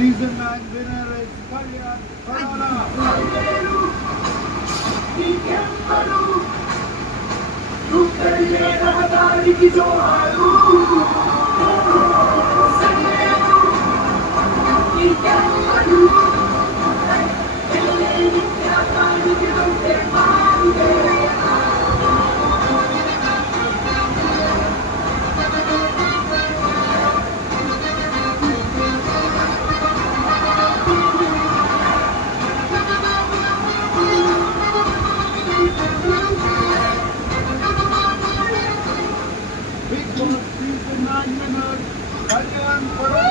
Season 9 winner is Kalyan Corona. Big Boss Season 9 winner Kalyan Corona.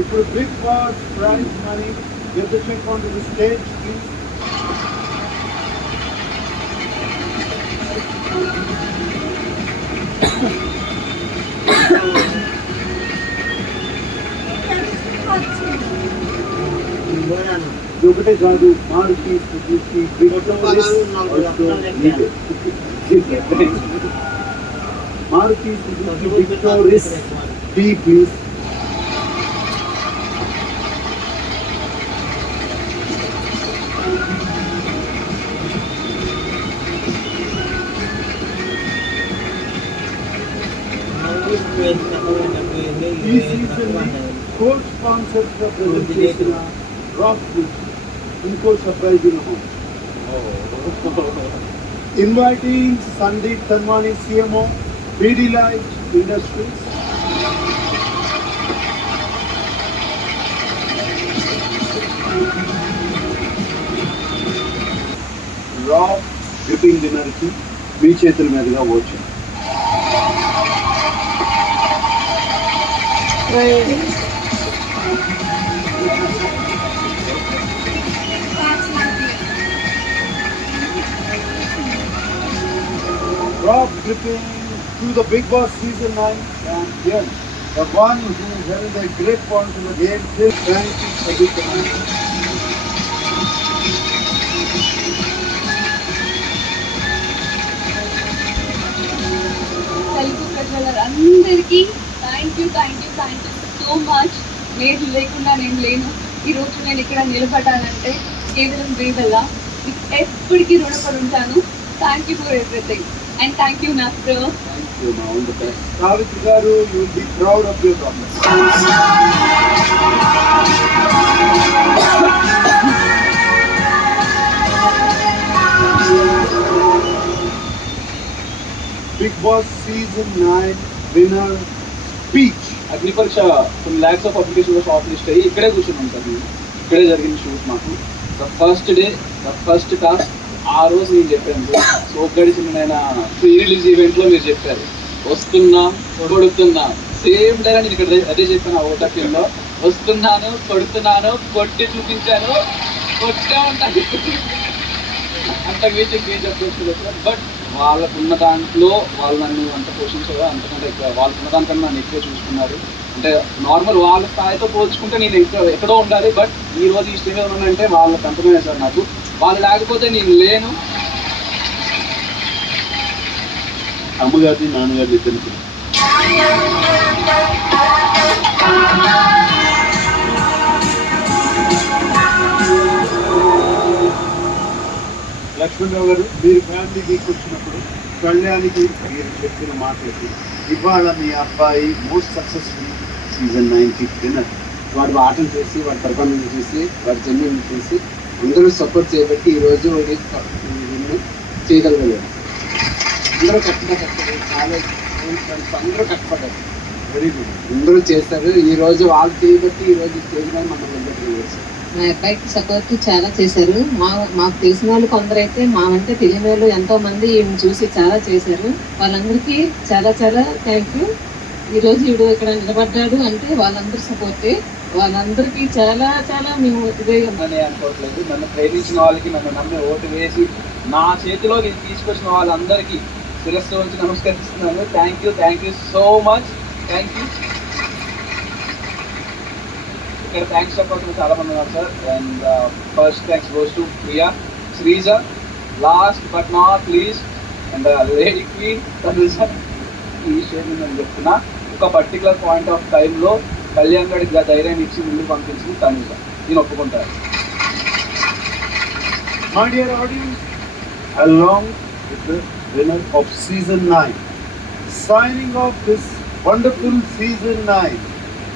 ఇప్పుడు Bigg Boss prize money get the check onto the stage, please. ఒకటే కాదు Maruti Suzuki Maruti Suzuki victorious tea please. ఈ season coach sponsors గా present చేసిన rock food ఇంకో surprising amount. Inviting Sandeep Tanwani CMO Pidilite Industries. Rock gripping dinner కి మీ చేతుల మీదుగా వచ్చింది. Rob gripping to the Big Boss Season 9 champion, the one who held a grip onto the game till 2039. Telugu ప్రజలందరికీ thank you so much. మీరు లేకుండా నేను లేను. ఈరోజు నేను ఇక్కడ నిలబడాలంటే కేవలం మీ వల్ల. ఎప్పటికీ రుణపడి ఉంటాను. Thank you for everything and thank you నాస్టర్. Thank you, ma. All the best. Savitri garu, you will be proud of your progress. Big Boss Season 9 winner speech. అగ్ని పరీక్ష కొన్ని ల్యాక్స్ ఆఫ్ అప్లికేషన్లో షార్ట్ లిస్ట్ అయ్యి ఇక్కడే కూర్చున్నాం సార్. మేము ఇక్కడే జరిగిన షూట్ మాకు. The first day the first task ఆ రోజు నేను చెప్పాను సార్. సో గడిచిన ప్రీ రిలీజ్ ఈవెంట్లో మీరు చెప్పారు వస్తున్నాం కొడుతున్నాం. సేమ్ డే నేను ఇక్కడ అదే చెప్పాను. ఆ ఓటాఫీల్లో వస్తున్నాను కొడుతున్నాను కొట్టి చూపించాను కొట్టే ఉంటాను అంత వేసి ఏం చెప్పవచ్చు. బట్ వాళ్ళకున్న దాంట్లో వాళ్ళు నన్ను అంత పోషించారు. అంతకంటే ఎక్కువ వాళ్ళకున్న దానికన్నా నన్ను ఎక్కువ చూసుకున్నారు. అంటే నార్మల్ వాళ్ళ స్థాయితో పోల్చుకుంటే నేను ఎక్కడో ఉండాలి. బట్ ఈ రోజు ఈ స్టేజ్ ఉన్నానంటే వాళ్ళకి అంతమే సార్. నాకు వాళ్ళు లేకపోతే నేను లేను. అమ్మగారిని నాన్నగారిని ఇద్దరికి లక్ష్మణరావు గారు, మీరు ఫ్యామిలీ వీక్ వచ్చినప్పుడు కళ్యాణికి మీరు చెప్పిన మాటలకి ఇవాళ మీ అబ్బాయి మోస్ట్ సక్సెస్ఫుల్ Season 9 విన్నర్. వాడు ఆటలు చేసి వాడి పర్ఫార్మెన్స్ చేసి వాడి జన్యుని చేసి అందరూ సపోర్ట్ చేయబట్టి ఈరోజు వాడి చేయగలగలేదు. అందరూ కష్టపడ్డారు. చాలా అందరూ కష్టపడ్డారు. Very good. అందరూ చేస్తారు. ఈరోజు వాళ్ళు చేయబట్టి ఈరోజు స్టేజ్ మీద మనం వెళ్ళబట్టి మా అబ్బాయికి సపోర్ట్ చాలా చేశారు. మాకు తెలిసిన వాళ్ళు కొందరైతే మా అంటే తెలియని వాళ్ళు ఎంతో మంది ఈయన చూసి చాలా చేశారు. వాళ్ళందరికీ చాలా చాలా థ్యాంక్ యూ. ఈరోజు ఈవిడ ఇక్కడ నిలబడ్డాడు అంటే వాళ్ళందరూ సపోర్టే. వాళ్ళందరికీ చాలా చాలా మేము ఇదే అనుకోవట్లేదు. నన్ను ప్రేమించిన వాళ్ళకి, నన్ను నమ్మి ఓటు వేసి నా చేతిలో తీసుకొచ్చిన వాళ్ళందరికీ శిరస్సు వచ్చి నమస్కరిస్తున్నాను. Thank you so much. Thank you. ఇక్కడ థ్యాంక్స్ చెప్పాల్సిన చాలా మంది ఉన్నారు sir. And first thanks goes to Priya, Sreeja, last but not least and lady queen Tanuja. ఈ విషయం నేను చెప్తున్నా, ఒక పర్టికులర్ పాయింట్ ఆఫ్ టైంలో కళ్యాణ్ గడికి ధైర్యాన్ని ఇచ్చి ముందు పంపించింది తనుజ. నేను ఒప్పుకుంటాను. My dear audience, along with the winner of season 9, signing off this wonderful season 9.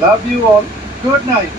Love you all. Good night.